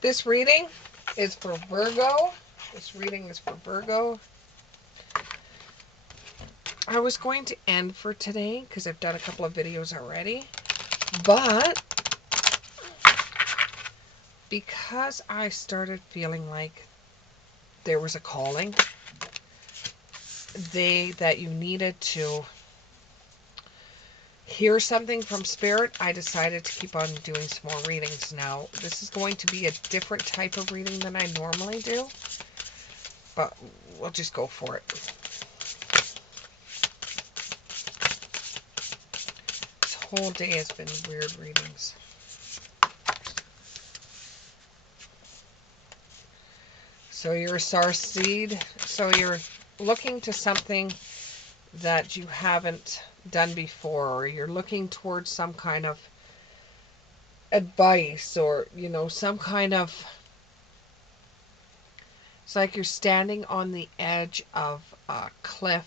This reading is for Virgo. This reading is for Virgo. I was going to end for today because I've done a couple of videos already. But because I started feeling like there was a calling, that you needed to hear something from Spirit, I decided to keep on doing some more readings. Now, this is going to be a different type of reading than I normally do, but we'll just go for it. This whole day has been weird readings. So you're a star seed, so you're looking to something that you haven't done before, or you're looking towards some kind of advice, or some kind of, it's like you're standing on the edge of a cliff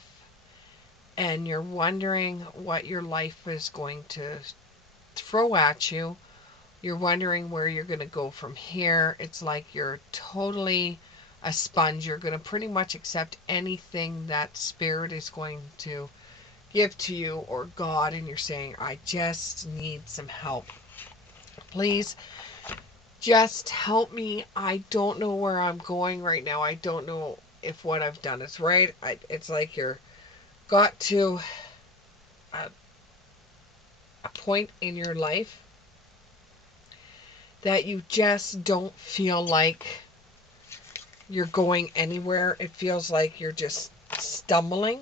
and you're wondering what your life is going to throw at you. You're wondering where you're going to go from here. It's like you're totally a sponge. You're going to pretty much accept anything that Spirit is going to give to you, or God, and you're saying, I just need some help. Please just help me. I don't know where I'm going right now. I don't know if what I've done is right. It's like you're got to a point in your life that you just don't feel like you're going anywhere. It feels like you're just stumbling.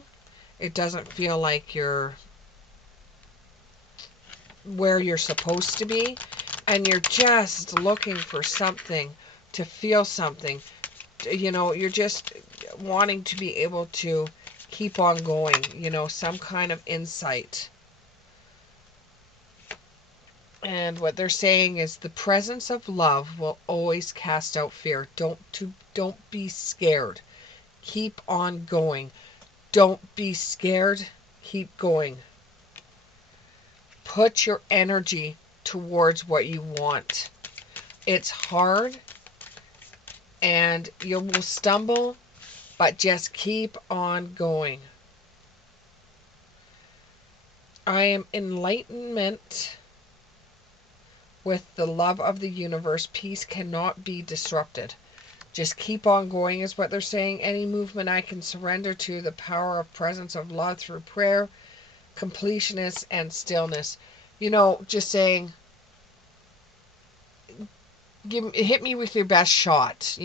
It doesn't feel like you're where you're supposed to be. And you're just looking for something, to feel something. You're just wanting to be able to keep on going, some kind of insight. And what they're saying is the presence of love will always cast out fear. Don't be scared. Keep on going. Don't be scared. Keep going. Put your energy towards what you want. It's hard and you will stumble, but just keep on going. I am enlightenment with the love of the universe. Peace cannot be disrupted. Just keep on going is what they're saying. Any movement I can surrender to the power of presence of love through prayer, completionist, and stillness. Just saying, hit me with your best shot.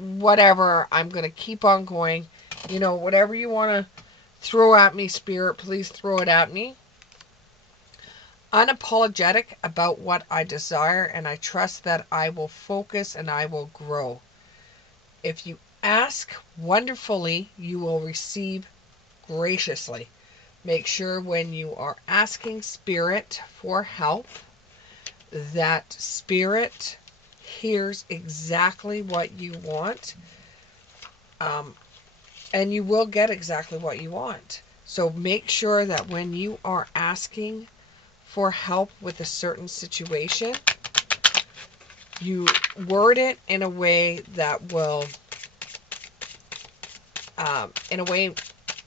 Whatever, I'm going to keep on going. Whatever you want to throw at me, Spirit, please throw it at me. Unapologetic about what I desire, and I trust that I will focus and I will grow. If you ask wonderfully, you will receive graciously. Make sure when you are asking Spirit for help, that Spirit hears exactly what you want, and you will get exactly what you want. So make sure that when you are asking for help with a certain situation, you word it in a way that will, in a way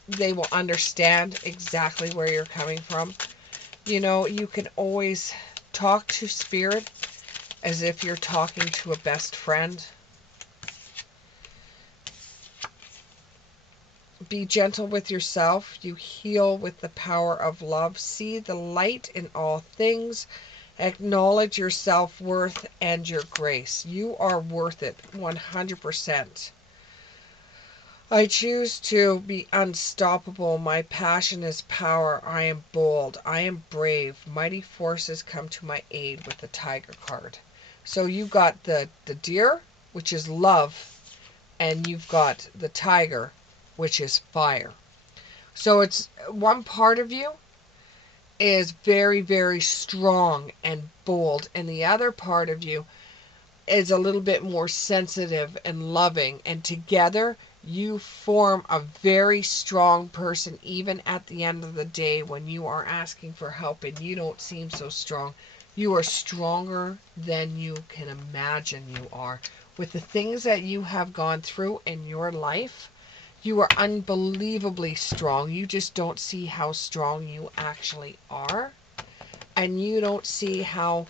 they will understand exactly where you're coming from. You can always talk to Spirit as if you're talking to a best friend. Be gentle with yourself. You heal with the power of love. See the light in all things. Acknowledge your self-worth and your grace. You are worth it 100%. I choose to be unstoppable. My passion is power. I am bold. I am brave. Mighty forces come to my aid with the Tiger card. So you got the deer, which is love, and you've got the tiger, which is fire. So it's one part of you is very, very strong and bold, and the other part of you is a little bit more sensitive and loving, and together you form a very strong person. Even at the end of the day, when you are asking for help and you don't seem so strong, You are stronger than you can imagine you are. With the things that you have gone through in your life, you are unbelievably strong. You just don't see how strong you actually are. And you don't see how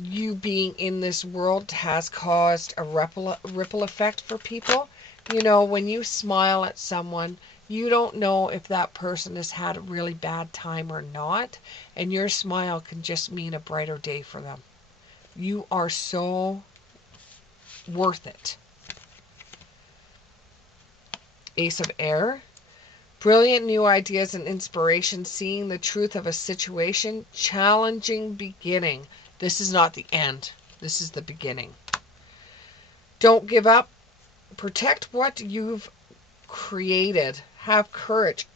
you being in this world has caused a ripple effect for people. You know, when you smile at someone, you don't know if that person has had a really bad time or not, and your smile can just mean a brighter day for them. You are so worth it. Ace of Air. Brilliant new ideas and inspiration, seeing the truth of a situation, challenging beginning. This is not the end. This is the beginning. Don't give up. Protect what you've created. Have courage.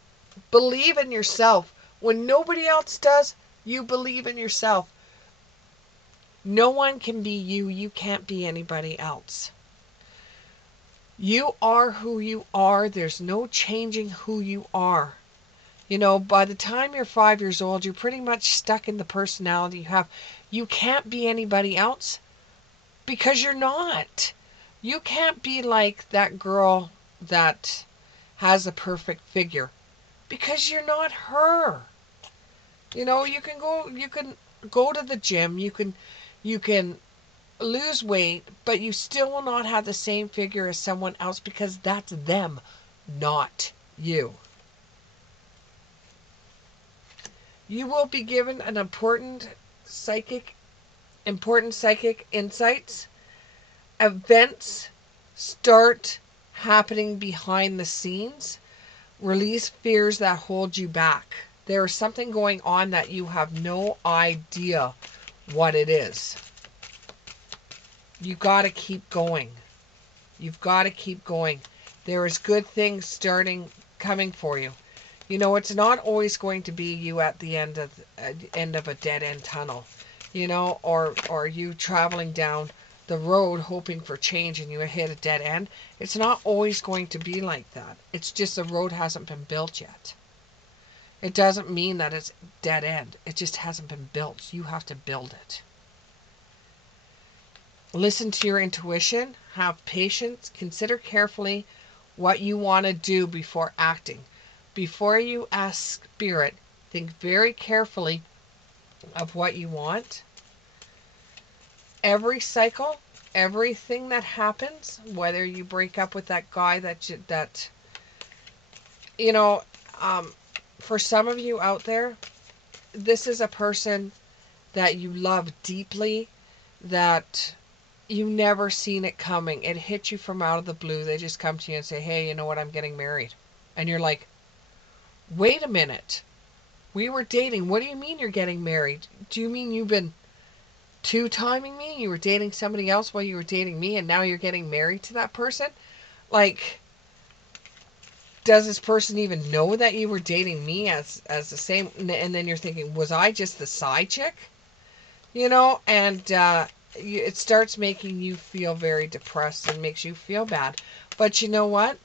Believe in yourself. When nobody else does, you believe in yourself. No one can be you. You can't be anybody else. You are who you are. There's no changing who you are. You know, by the time you're 5 years old, you're pretty much stuck in the personality you have. You can't be anybody else because you're not. You can't be like that girl that has a perfect figure because you're not her. You know, you can go to the gym, you can lose weight, but you still will not have the same figure as someone else because that's them, not you. You will be given an important psychic insights. Events start happening behind the scenes. Release fears that hold you back. There is something going on that you have no idea what it is. You got to keep going. You've got to keep going. There is good things coming for you. You know, it's not always going to be you at the end of a dead end tunnel, you know, or you traveling down the road hoping for change and you hit a dead end. It's not always going to be like that. It's just the road hasn't been built yet. It doesn't mean that it's dead end. It just hasn't been built. You have to build it. Listen to your intuition. Have patience. Consider carefully what you want to do before acting. Before you ask Spirit, think very carefully of what you want. Every cycle, everything that happens, whether you break up with that guy you know, for some of you out there, this is a person that you love deeply, that you never seen it coming. It hit you from out of the blue. They just come to you and say, hey, you know what, I'm getting married. And you're like, wait a minute. We were dating. What do you mean you're getting married? Do you mean you've been two-timing me? You were dating somebody else while you were dating me and now you're getting married to that person? Like, does this person even know that you were dating me as the same? And then you're thinking, was I just the side chick? You know, and it starts making you feel very depressed and makes you feel bad. But you know what?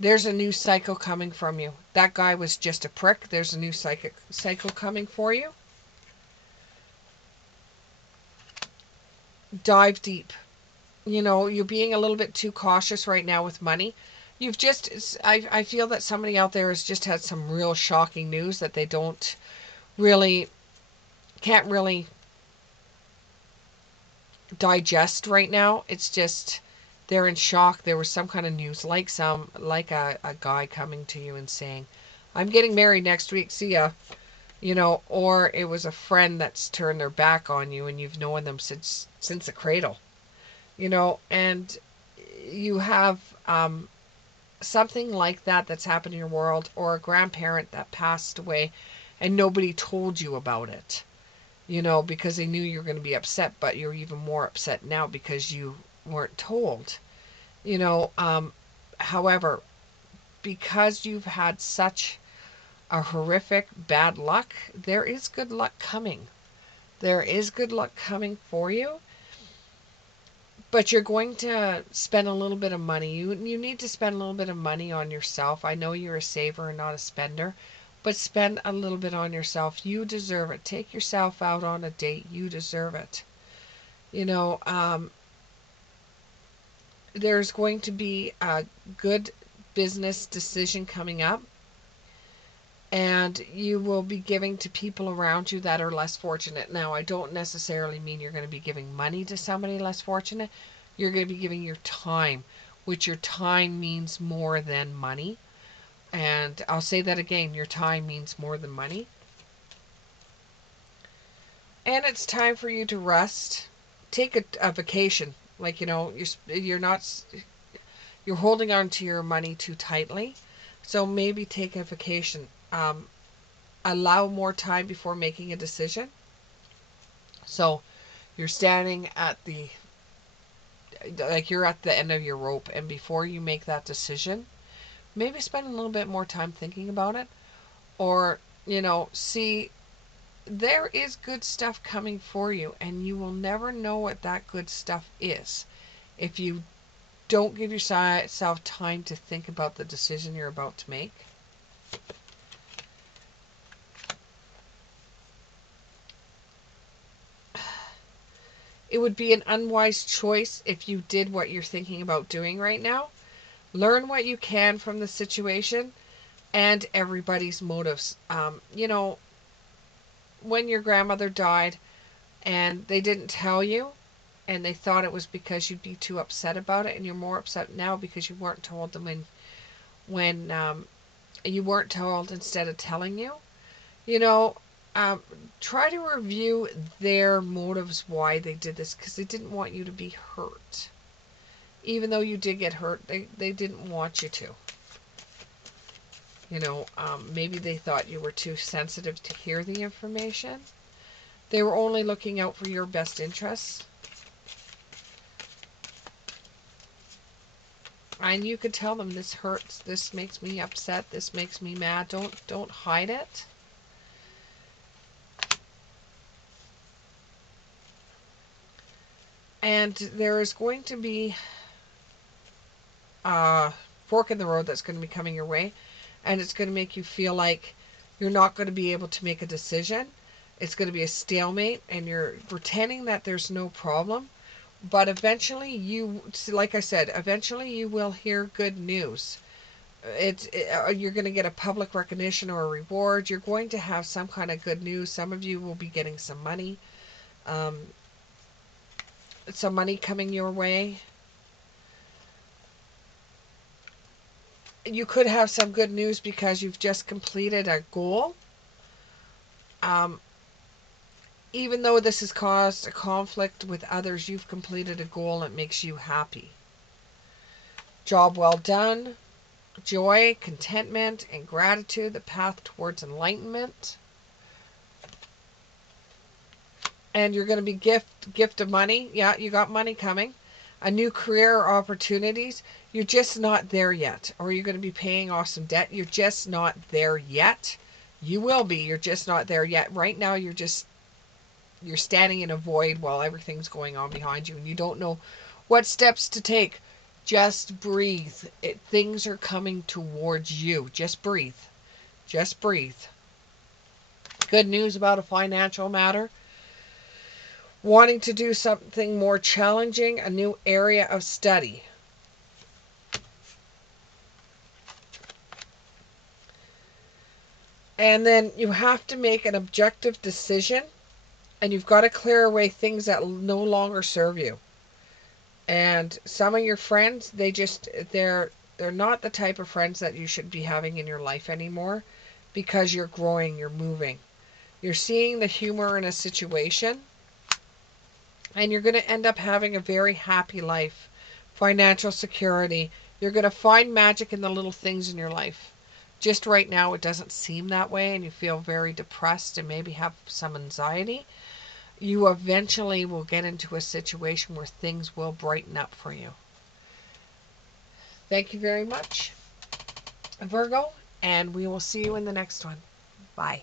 There's a new cycle coming from you. That guy was just a prick. There's a new cycle coming for you. Dive deep. You know, you're being a little bit too cautious right now with money. I feel that somebody out there has just had some real shocking news that they can't really digest right now. It's just, they're in shock. There was some kind of news, like a guy coming to you and saying, I'm getting married next week, see ya. You know, or it was a friend that's turned their back on you and you've known them since the cradle. You know, and you have something like that's happened in your world, or a grandparent that passed away and nobody told you about it. You know, because they knew you were going to be upset, but you're even more upset now because you weren't told. You know, however, because you've had such a horrific bad luck, there is good luck coming. There is good luck coming for you. But you're going to spend a little bit of money. You need to spend a little bit of money on yourself. I know you're a saver and not a spender. but spend a little bit on yourself. You deserve it. Take yourself out on a date. You deserve it. You know, there's going to be a good business decision coming up, and you will be giving to people around you that are less fortunate. Now, I don't necessarily mean you're going to be giving money to somebody less fortunate. You're going to be giving your time, which your time means more than money. And I'll say that again, your time means more than money. And it's time for you to rest. Take a vacation. Like, you know, you're not, you're holding on to your money too tightly. So maybe take a vacation. Allow more time before making a decision. So you're standing at the, like you're at the end of your rope, and before you make that decision, maybe spend a little bit more time thinking about it. Or, you know, see, there is good stuff coming for you, and you will never know what that good stuff is if you don't give yourself time to think about the decision you're about to make. It would be an unwise choice if you did what you're thinking about doing right now. Learn what you can from the situation and everybody's motives. You know, when your grandmother died and they didn't tell you, and they thought it was because you'd be too upset about it, and you're more upset now because you weren't told them when you weren't told instead of telling you. You know, try to review their motives why they did this, because they didn't want you to be hurt. Even though you did get hurt, they didn't want you to. You know, maybe they thought you were too sensitive to hear the information. They were only looking out for your best interests. And you could tell them, this hurts, this makes me upset, this makes me mad. Don't hide it. And there is going to be a fork in the road that's going to be coming your way, and it's going to make you feel like you're not going to be able to make a decision. It's going to be a stalemate, and you're pretending that there's no problem. But eventually you, like I said, eventually you will hear good news. You're going to get a public recognition or a reward. You're going to have some kind of good news. Some of you will be getting some money. Some money coming your way. You could have some good news because you've just completed a goal. Even though this has caused a conflict with others, you've completed a goal that makes you happy. Job well done. Joy, contentment, and gratitude, the path towards enlightenment. And you're going to be gift of money. Yeah, you got money coming. A new career or opportunities. You're just not there yet. Or you're going to be paying off some debt. You're just not there yet. You will be. You're just not there yet. Right now, you're standing in a void while everything's going on behind you, and you don't know what steps to take. Just breathe. Things are coming towards you. Just breathe. Just breathe. Good news about a financial matter. Wanting to do something more challenging, a new area of study. And then you have to make an objective decision, and you've got to clear away things that no longer serve you. And some of your friends, they're not the type of friends that you should be having in your life anymore, because you're growing, you're moving. You're seeing the humor in a situation, and you're going to end up having a very happy life. Financial security. You're going to find magic in the little things in your life. Just right now, it doesn't seem that way, and you feel very depressed and maybe have some anxiety. You eventually will get into a situation where things will brighten up for you. Thank you very much, Virgo, and we will see you in the next one. Bye.